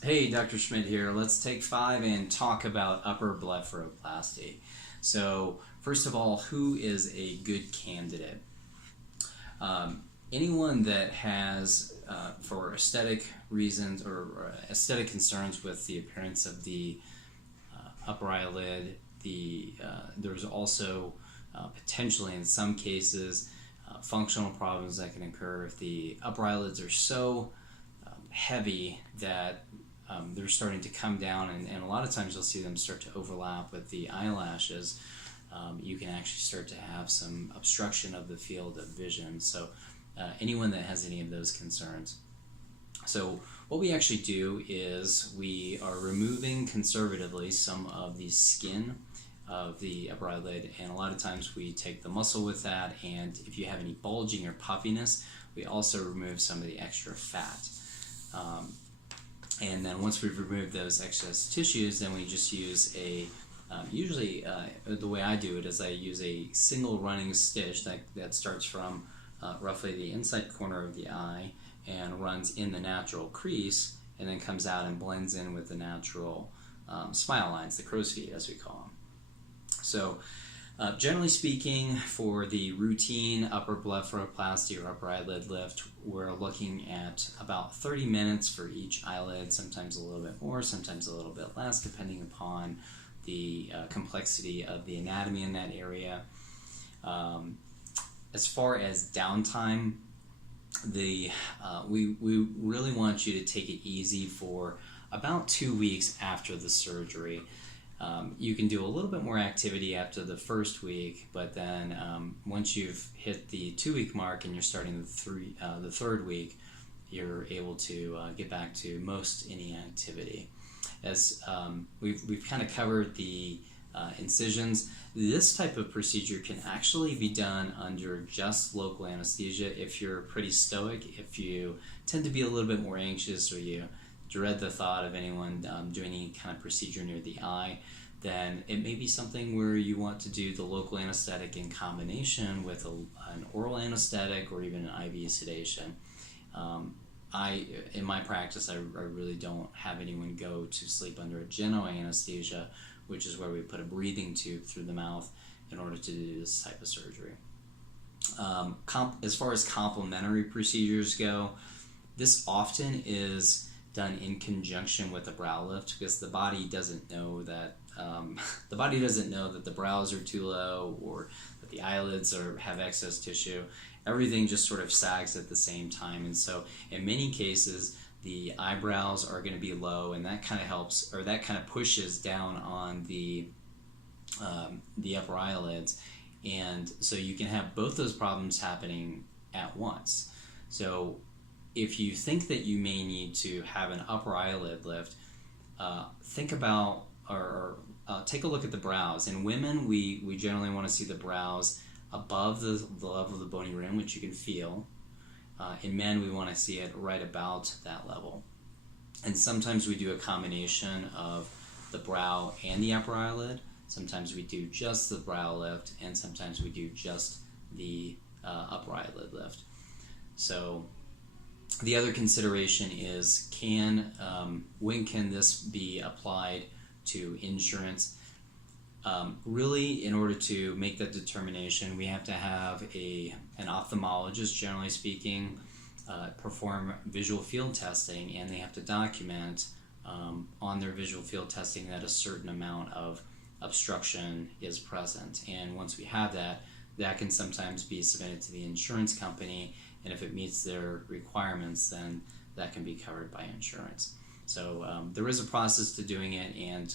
Hey, Dr. Schmidt here. Let's take 5 and talk about upper blepharoplasty. So, first of all, who is a good candidate? Anyone that has, for aesthetic reasons or aesthetic concerns with the appearance of the upper eyelid, there's also potentially in some cases functional problems that can occur if the upper eyelids are so heavy that they're starting to come down, and a lot of times you'll see them start to overlap with the eyelashes. You can actually start to have some obstruction of the field of vision. So anyone that has any of those concerns. So what we actually do is we are removing conservatively some of the skin of the upper eyelid, and a lot of times we take the muscle with that, and if you have any bulging or puffiness, we also remove some of the extra fat. And then once we've removed those excess tissues, then we just use usually the way I do it is I use a single running stitch that starts from roughly the inside corner of the eye and runs in the natural crease and then comes out and blends in with the natural smile lines, the crow's feet as we call them. So generally speaking, for the routine upper blepharoplasty or upper eyelid lift, we're looking at about 30 minutes for each eyelid, sometimes a little bit more, sometimes a little bit less, depending upon the complexity of the anatomy in that area. As far as downtime, we really want you to take it easy for about 2 weeks after the surgery. You can do a little bit more activity after the first week, but then once you've hit the 2-week mark and you're starting the third week, you're able to get back to most any activity. As we've kind of covered the incisions, this type of procedure can actually be done under just local anesthesia if you're pretty stoic, if you tend to be a little bit more anxious or you dread the thought of anyone doing any kind of procedure near the eye. Then it may be something where you want to do the local anesthetic in combination with an oral anesthetic or even an IV sedation. In my practice, I really don't have anyone go to sleep under a general anesthesia, which is where we put a breathing tube through the mouth in order to do this type of surgery. As far as complementary procedures go, this often is done in conjunction with a brow lift because the body doesn't know that the brows are too low or that the eyelids have excess tissue. Everything just sort of sags at the same time, and so in many cases the eyebrows are going to be low, and that kind of helps, or that kind of pushes down on the upper eyelids, and so you can have both those problems happening at once. So if you think that you may need to have an upper eyelid lift, think about or take a look at the brows. In women, we generally want to see the brows above the level of the bony rim, which you can feel. In men, we want to see it right about that level. And sometimes we do a combination of the brow and the upper eyelid. Sometimes we do just the brow lift, and sometimes we do just the upper eyelid lift. So the other consideration is when can this be applied to insurance? Really, in order to make that determination, we have to have an ophthalmologist, generally speaking, perform visual field testing, and they have to document on their visual field testing that a certain amount of obstruction is present. And once we have that, that can sometimes be submitted to the insurance company, and if it meets their requirements, then that can be covered by insurance. So there is a process to doing it, and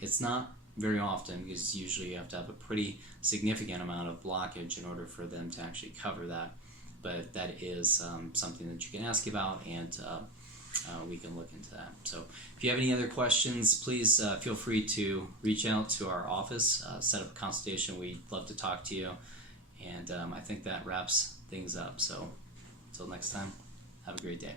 it's not very often because usually you have to have a pretty significant amount of blockage in order for them to actually cover that. But that is something that you can ask about, and we can look into that. So if you have any other questions, please feel free to reach out to our office, set up a consultation. We'd love to talk to you, and I think that wraps things up. So until next time, have a great day.